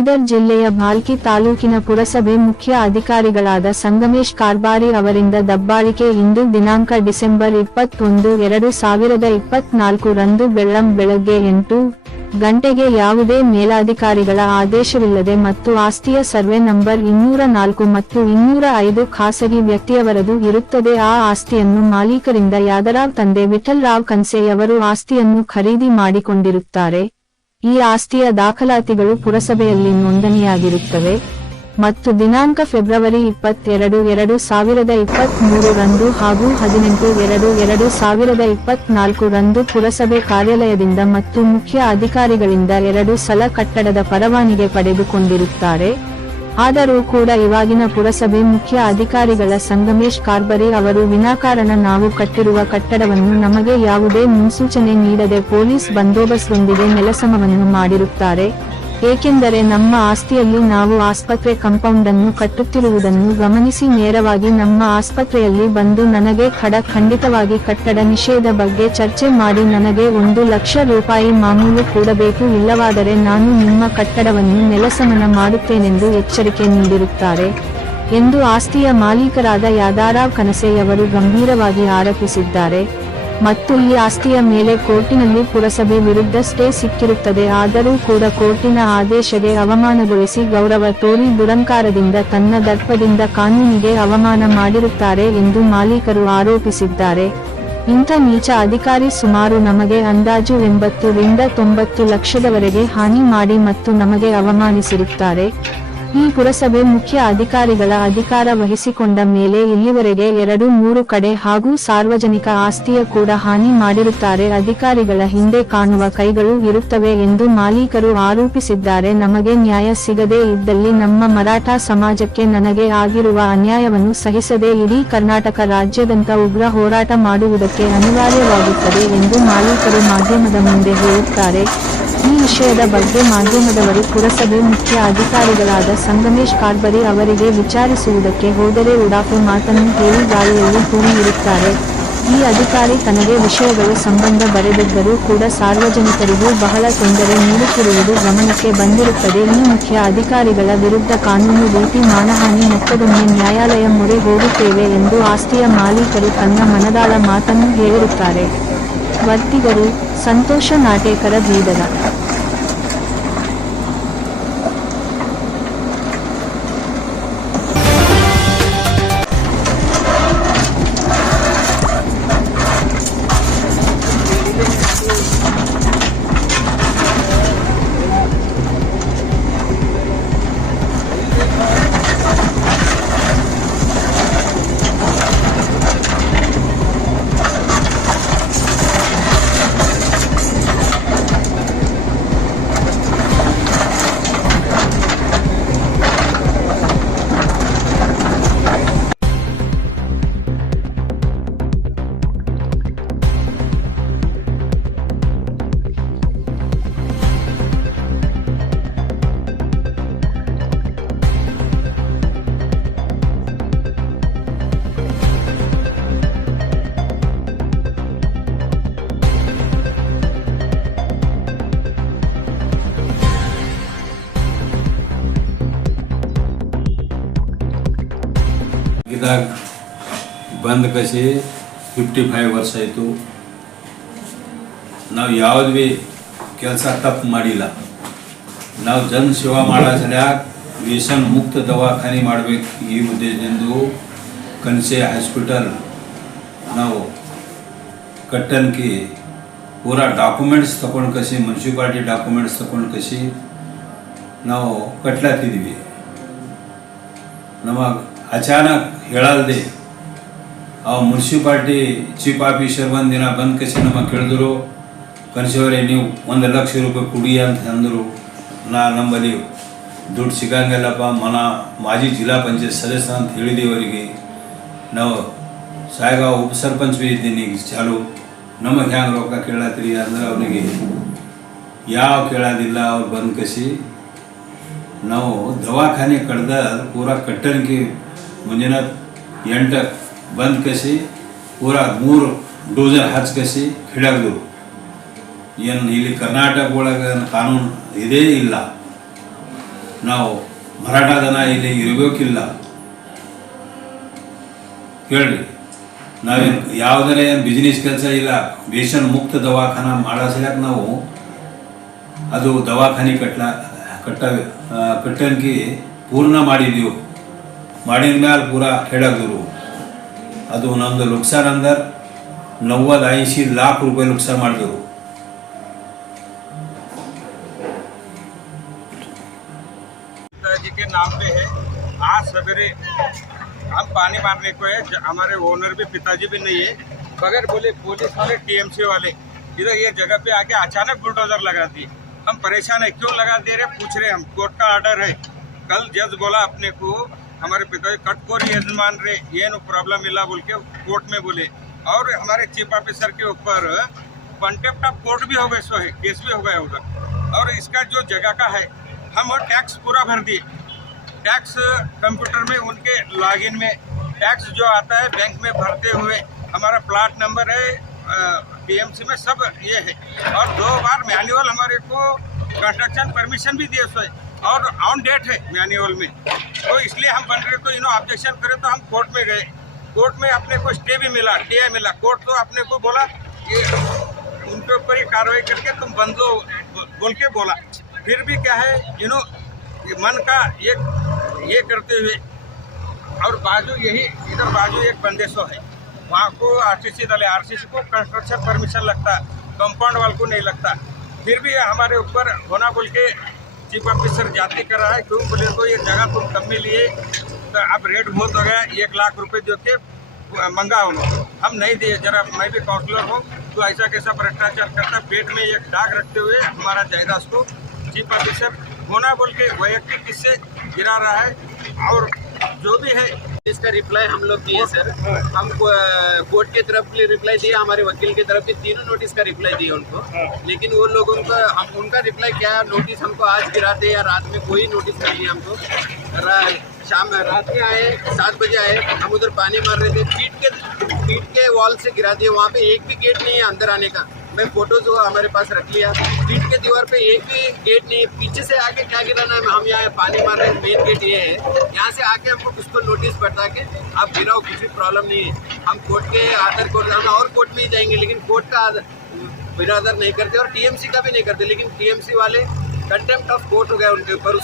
ಬೀದರ್ ಜಿಲ್ಲೆಯ ಭಾಲ್ಕಿ ತಾಲೂಕಿನ ಪುರಸಭೆ ಮುಖ್ಯ ಅಧಿಕಾರಿಗಳಾದ ಸಂಗಮೇಶ್ ಕಾರ್ಬಾರಿ ಅವರಿಂದ ದಬ್ಬಾಳಿಕೆ ಇಂದು ದಿನಾಂಕ ಡಿಸೆಂಬರ್ ಇಪ್ಪತ್ತೊಂದು, ಎರಡು ಸಾವಿರದ ಇಪ್ಪತ್ನಾಲ್ಕು ರಂದು ಬೆಳ್ಳಂ ಬೆಳಗ್ಗೆ ಎಂಟು ಗಂಟೆಗೆ ಯಾವುದೇ ಮೇಲಾಧಿಕಾರಿಗಳ ಆದೇಶವಿಲ್ಲದೆ ಮತ್ತು ಆಸ್ತಿಯ ಸರ್ವೆ ನಂಬರ್ ಇನ್ನೂರ ನಾಲ್ಕು ಮತ್ತು ಇನ್ನೂರ ಐದು ಖಾಸಗಿ ವ್ಯಕ್ತಿಯವರದು ಇರುತ್ತದೆ. ಆ ಆಸ್ತಿಯನ್ನು ಮಾಲೀಕರಿಂದ ಯಾದರಾವ್ ತಂದೆ ವಿಠಲ್ ರಾವ್ ಕನ್ಸೆಯವರು ಆಸ್ತಿಯನ್ನು ಖರೀದಿ ಮಾಡಿಕೊಂಡಿರುತ್ತಾರೆ. ಈ ಆಸ್ತಿಯ ದಾಖಲಾತಿಗಳು ಪುರಸಭೆಯಲ್ಲಿ ನೋಂದಣಿಯಾಗಿರುತ್ತವೆ ಮತ್ತು ದಿನಾಂಕ ಫೆಬ್ರವರಿ ಇಪ್ಪತ್ತೆರಡು, ಎರಡು ಸಾವಿರದ ಇಪ್ಪತ್ತ್ ರಂದು ಹಾಗೂ ಹದಿನೆಂಟು, ಎರಡು ಎರಡು ಸಾವಿರದ ಇಪ್ಪತ್ನಾಲ್ಕು ರಂದು ಪುರಸಭೆ ಕಾರ್ಯಾಲಯದಿಂದ ಮತ್ತು ಮುಖ್ಯ ಅಧಿಕಾರಿಗಳಿಂದ ಎರಡು ಸಲ ಕಟ್ಟಡದ ಪರವಾನಿಗೆ ಪಡೆದುಕೊಂಡಿರುತ್ತಾರೆ. ಆದರೂ ಕೂಡ ಇವಾಗಿನ ಪುರಸಭೆ ಮುಖ್ಯ ಅಧಿಕಾರಿಗಳ ಸಂಗಮೇಶ್ ಕಾರ್ಬರಿ ಅವರು ವಿನಾಕಾರಣ ನಾವು ಕಟ್ಟಿರುವ ಕಟ್ಟಡವನ್ನು ನಮಗೆ ಯಾವುದೇ ಮುನ್ಸೂಚನೆ ನೀಡದೆ ಪೊಲೀಸ್ ಬಂದೋಬಸ್ತ್ನೊಂದಿಗೆ ನೆಲಸಮವನ್ನು ಮಾಡಿರುತ್ತಾರೆ. ಏಕೆಂದರೆ ನಮ್ಮ ಆಸ್ತಿಯಲ್ಲಿ ನಾವು ಆಸ್ಪತ್ರೆ ಕಾಂಪೌಂಡನ್ನು ಕಟ್ಟುತ್ತಿರುವುದನ್ನು ಗಮನಿಸಿ ನೇರವಾಗಿ ನಮ್ಮ ಆಸ್ಪತ್ರೆಯಲ್ಲಿ ಬಂದು ನನಗೆ ಖಡ ಖಂಡಿತವಾಗಿ ಕಟ್ಟಡ ನಿಷೇಧ ಬಗ್ಗೆ ಚರ್ಚೆ ಮಾಡಿ ನನಗೆ ಒಂದು ಲಕ್ಷ ರೂಪಾಯಿ ಮಾಮೂಲು ಕೂಡಬೇಕು ಇಲ್ಲವಾದರೆ ನಾನು ನಿಮ್ಮ ಕಟ್ಟಡವನ್ನು ನೆಲಸಮನ ಮಾಡುತ್ತೇನೆಂದು ಎಚ್ಚರಿಕೆ ನೀಡಿರುತ್ತಾರೆ ಎಂದು ಆಸ್ತಿಯ ಮಾಲೀಕರಾದ ಯಾದಾರಾವ್ ಕನಸೆಯವರು ಗಂಭೀರವಾಗಿ ಆರೋಪಿಸಿದ್ದಾರೆ. ಮತ್ತು ಈ ಆಸ್ತಿಯ ಮೇಲೆ ಕೋರ್ಟಿನಲ್ಲಿ ಪುರಸಭೆ ವಿರುದ್ಧ ಸ್ಟೇ ಸಿಕ್ಕಿರುತ್ತದೆ. ಆದರೂ ಕೂಡ ಕೋರ್ಟಿನ ಆದೇಶಗೆ ಅವಮಾನಗೊಳಿಸಿ ಗೌರವ ತೋರಿ ದುರಂಕಾರದಿಂದ ತನ್ನ ದರ್ಪದಿಂದ ಕಾನೂನಿಗೆ ಅವಮಾನ ಮಾಡಿರುತ್ತಾರೆ ಎಂದು ಮಾಲೀಕರು ಆರೋಪಿಸಿದ್ದಾರೆ. ಇಂಥ ನೀಚ ಅಧಿಕಾರಿ ಸುಮಾರು ನಮಗೆ ಅಂದಾಜು ಎಂಬತ್ತು ರಿಂದ ತೊಂಬತ್ತು ಲಕ್ಷದವರೆಗೆ ಹಾನಿ ಮಾಡಿ ಮತ್ತು ನಮಗೆ ಅವಮಾನಿಸಿರುತ್ತಾರೆ. ಈ ಪುರಸಭೆ ಮುಖ್ಯ ಅಧಿಕಾರಿಗಳ ಅಧಿಕಾರ ವಹಿಸಿಕೊಂಡ ಮೇಲೆ ಇಲ್ಲಿವರೆಗೆ ಎರಡು ಮೂರು ಕಡೆ ಹಾಗೂ ಸಾರ್ವಜನಿಕ ಆಸ್ತಿಯ ಕೂಡ ಹಾನಿ ಮಾಡಿರುತ್ತಾರೆ. ಅಧಿಕಾರಿಗಳ ಹಿಂದೆ ಕಾಣುವ ಕೈಗಳು ಇರುತ್ತವೆ ಎಂದು ಮಾಲೀಕರು ಆರೋಪಿಸಿದ್ದಾರೆ. ನಮಗೆ ನ್ಯಾಯ ಸಿಗದೇ ಇದ್ದಲ್ಲಿ ನಮ್ಮ ಮರಾಠ ಸಮಾಜಕ್ಕೆ ನನಗೆ ಆಗಿರುವ ಅನ್ಯಾಯವನ್ನು ಸಹಿಸದೆ ಇಡೀ ಕರ್ನಾಟಕ ರಾಜ್ಯದಂತ ಉಗ್ರ ಹೋರಾಟ ಮಾಡುವುದಕ್ಕೆ ಅನಿವಾರ್ಯವಾಗುತ್ತದೆ ಎಂದು ಮಾಲೀಕರು ಮಾಧ್ಯಮದ ಮುಂದೆ ಹೇಳುತ್ತಾರೆ. ಈ ವಿಷಯದ ಬಗ್ಗೆ ಮಾಧ್ಯಮದವರು ಪುರಸಭೆ ಮುಖ್ಯ ಅಧಿಕಾರಿಗಳಾದ ಸಂಗಮೇಶ್ ಕಾರ್ಬರಿ ಅವರಿಗೆ ವಿಚಾರಿಸುವುದಕ್ಕೆ ಹೋದರೆ ಉಡಾಫೆ ಮಾತನ್ನು ಹೇಳಿ ಗಾಳಿಯಲ್ಲಿ ತೂರಿರುತ್ತಾರೆ ಈ ಅಧಿಕಾರಿ ತನಗೆ ವಿಷಯಗಳು ಸಂಬಂಧ ಬರೆದಿದ್ದರೂ ಕೂಡ ಸಾರ್ವಜನಿಕರಿಗೂ ಬಹಳ ತೊಂದರೆ ನೀಡುತ್ತಿರುವುದು ಗಮನಕ್ಕೆ ಬಂದಿರುತ್ತದೆ. ಈ ಮುಖ್ಯ ಅಧಿಕಾರಿಗಳ ವಿರುದ್ಧ ಕಾನೂನು ರೀತಿ ಮಾನಹಾನಿ ಮೊತ್ತದೊಮ್ಮೆ ನ್ಯಾಯಾಲಯ ಮೊರೆ ಹೋಗುತ್ತೇವೆ ಎಂದು ಆಸ್ತಿಯ ಮಾಲೀಕರು ತನ್ನ ಮನದಾಳ ಮಾತನ್ನು ಹೇಳಿರುತ್ತಾರೆ. ವರ್ತಿಗರು ಸಂತೋಷ ನಾಟೇಕರ ಬೀದರ. ಇದಾಗ ಬಂದ ಕಸಿ ಫಿಫ್ಟಿ ಫೈವ್ ವರ್ಷ ಆಯಿತು. ನಾವು ಯಾವ್ದು ಭೀ ಕೆಲಸ ತಪ್ಪು ಮಾಡಿಲ್ಲ. ನಾವು ಜನ ಸೇವಾ ಮಾಡೋ ವ್ಯಸನ್ ಮುಕ್ತ ದವಾಖಾನೆ ಮಾಡಬೇಕು ಈ ಉದ್ದೇಶದಿಂದ ಕನಸೆ ಹಾಸ್ಪಿಟಲ್ ನಾವು ಕಟ್ಟನ್ಕಿ ಪೂರಾ ಡಾಕ್ಯುಮೆಂಟ್ಸ್ ತಗೊಂಡು ಕಸಿ, ಮುನ್ಸಿಪಾಲ್ಟಿ ಡಾಕ್ಯುಮೆಂಟ್ಸ್ ತಗೊಂಡು ಕಸಿ ನಾವು ಕಟ್ಲಾತಿದ್ವಿ. ನಮಗೆ ಅಚಾನಕ್ ಹೇಳಲ್ದೆ, ಆ ಮುನ್ಸಿಪಾಲ್ಟಿ ಚೀಫ್ ಆಫೀಸರ್ ಬಂದಿನ ಬಂದ ಕಸಿ ನಮಗೆ ಕೇಳಿದ್ರು ಕನಸವರೇ ನೀವು ಒಂದು ಲಕ್ಷ ರೂಪಾಯಿ ಕುಡಿ ಅಂತ ಅಂದರು. ನಾ ನಮ್ಮಲ್ಲಿ ದುಡ್ಡು ಸಿಗಂಗಿಲ್ಲಪ್ಪ, ಮನ ಮಾಜಿ ಜಿಲ್ಲಾ ಪಂಚಾಯತ್ ಸದಸ್ಯ ಅಂತ ಹೇಳಿದ್ದೀವಿ ಅವರಿಗೆ. ನಾವು ಸಾಯಗ ಉಪ ಸರ್ಪಂಚ್ ಬಿ ಇದ್ದೀನಿ ಈಗ ಚಾಲು. ನಮಗೆ ಹ್ಯಾಂಗೆ ರೊಕ್ಕ ಕೇಳತ್ತೀರಿ ಅಂದ್ರೆ ಅವನಿಗೆ ಯಾವ ಕೇಳೋದಿಲ್ಲ, ಅವ್ರು ಬಂದು ಕಸಿ. ನಾವು ದವಾಖಾನೆ ಕಡ್ದ ಪೂರಾ ಕಟ್ಟಣಿಗೆ ಮುಂಜಾನೆ ಎಂಟು ಬಂದ್ ಕಸಿ ಪೂರಾ ಮೂರು ಡೋಸರ್ ಹಚ್ಚ ಕಸಿ ಹಿಡಿಯಾಗ್ದು ಏನು ಇಲ್ಲಿ ಕರ್ನಾಟಕ ಒಳಗೆ ಕಾನೂನು ಇದೇ ಇಲ್ಲ. ನಾವು ಮರಾಠದನ ಇಲ್ಲಿ ಇರಬೇಕಿಲ್ಲ. ಕೇಳ್ರಿ ನಾವೇನು ಯಾವುದರೇ ಏನು ಬಿಸ್ನೆಸ್ ಕೆಲಸ ಇಲ್ಲ ಬೇಷನ್ ಮುಕ್ತ ದವಾಖಾನ ಮಾಡಸಲಕ್ ನಾವು, ಅದು ದವಾಖಾನೆ ಕಟ್ಲ ಕಟ್ಟ ಕಟ್ಟನ್ಕಿ ಪೂರ್ಣ ಮಾಡಿದೆವು. ಮಾಡಿದ ಮ್ಯಾಲೆ ಪೂರ ಹೇಳೋದಿರು ಅದು ನಮ್ಮದು ನುಕ್ಸಾನ್ ಅಂದ್ರೆ ನವ್ವದು ಐಂಶಿ ಲಾಖ್ ರೂಪಾಯಿ ನುಕ್ಸಾನ್ ಮಾಡಿದ್ರು. नाम पे है आज सवेरे हम पानी मारने को है हमारे ओनर भी पिताजी भी नहीं है बगैर बोले पुलिस वाले टीएमसी वाले इधर ये जगह पे आके अचानक बुलडोजर लगा दिए हम परेशान है क्यों लगा दे रहे पूछ रहे हम कोर्ट का ऑर्डर है कल जज बोला अपने को हमारे पिताजी कटकोरी यजमान रे नो प्रॉब्लम मिला बोल के कोर्ट में बोले। और हमारे चीफ ऑफिसर के ऊपर कंटेप्ट ऑफ़ कोर्ट भी हो गए, सो है केस भी हो गया उधर। और इसका जो जगह का है, हम टैक्स पूरा भर दिए। टैक्स कंप्यूटर में, उनके लॉगिन में टैक्स जो आता है बैंक में भरते हुए, हमारा प्लाट नंबर है पीएमसी में सब ये है। और दो बार मैनुअल हमारे को कंस्ट्रक्शन परमिशन भी दिए सो है और ऑन डेट है मैनुअल में। तो इसलिए हम बन रहे तो इन्हों ऑब्जेक्शन करे तो हम कोर्ट में गए। कोर्ट में अपने को स्टे भी मिला टी मिला। कोर्ट तो अपने को बोला कि उनके ऊपर ही कार्रवाई करके तुम बंद दो बोल के बोला। फिर भी क्या है नो मन का ये ये करते हुए, और बाजू यही, इधर बाजू एक बंदेशो है। वहाँ को आरसीसी डाले सी को कंस्ट्रक्शन परमिशन लगता कंपाउंड वाल को नहीं लगता। फिर भी हमारे ऊपर होना बोल के चीफ ऑफिसर जाति कर रहा है, क्यों? बोले तो ये जगह तुम कम में लिए तो अब रेट बहुत हो गया, एक लाख रुपए दे के मंगा उन्होंने। हम नहीं दिए, जरा मैं भी काउंसलर हूँ तो ऐसा कैसा भ्रष्टाचार करता पेट में एक दाग रखते हुए हमारा जायदाद को चीफ ऑफिसर होना बोल के वैयक्तिक किससे गिरा रहा है, और जो भी है इसका रिप्लाई हम लोग दिए, सर। हम कोर्ट के तरफ़ भी रिप्लाई दिया, हमारे वकील की तरफ़ भी तीनों नोटिस का रिप्लाई दिए उनको। लेकिन वो लोगों का हम, उनका रिप्लाई क्या नोटिस हमको आज गिराते या रात में कोई नोटिस नहीं है हमको। शाम, रात में आए, सात बजे आए, हम उधर पानी मार रहे थे। पीट के पीट के वॉल से गिरा दिए, वहाँ पे एक भी गेट नहीं है अंदर आने का। मैं फ़ोटोज़ वो हमारे पास रख लिया। पीट के दीवार पे एक भी गेट नहीं है पीछे से आके क्या गिराना है, हम यहाँ पानी मार रहे हैं मेन गेट ये है। यहाँ से आके हमको किसको नोटिस बता के आप गिराओ, कुछ भी प्रॉब्लम नहीं है। हम कोर्ट के आधार कोर्ट हम और कोर्ट में ही जाएँगे, लेकिन कोर्ट का आधार- बिरादर नहीं करते और टीएमसी का भी नहीं करते, लेकिन टीएमसी वाले कंटेम्प्ट ऑफ़ कोर्ट हो गया उनके ऊपर।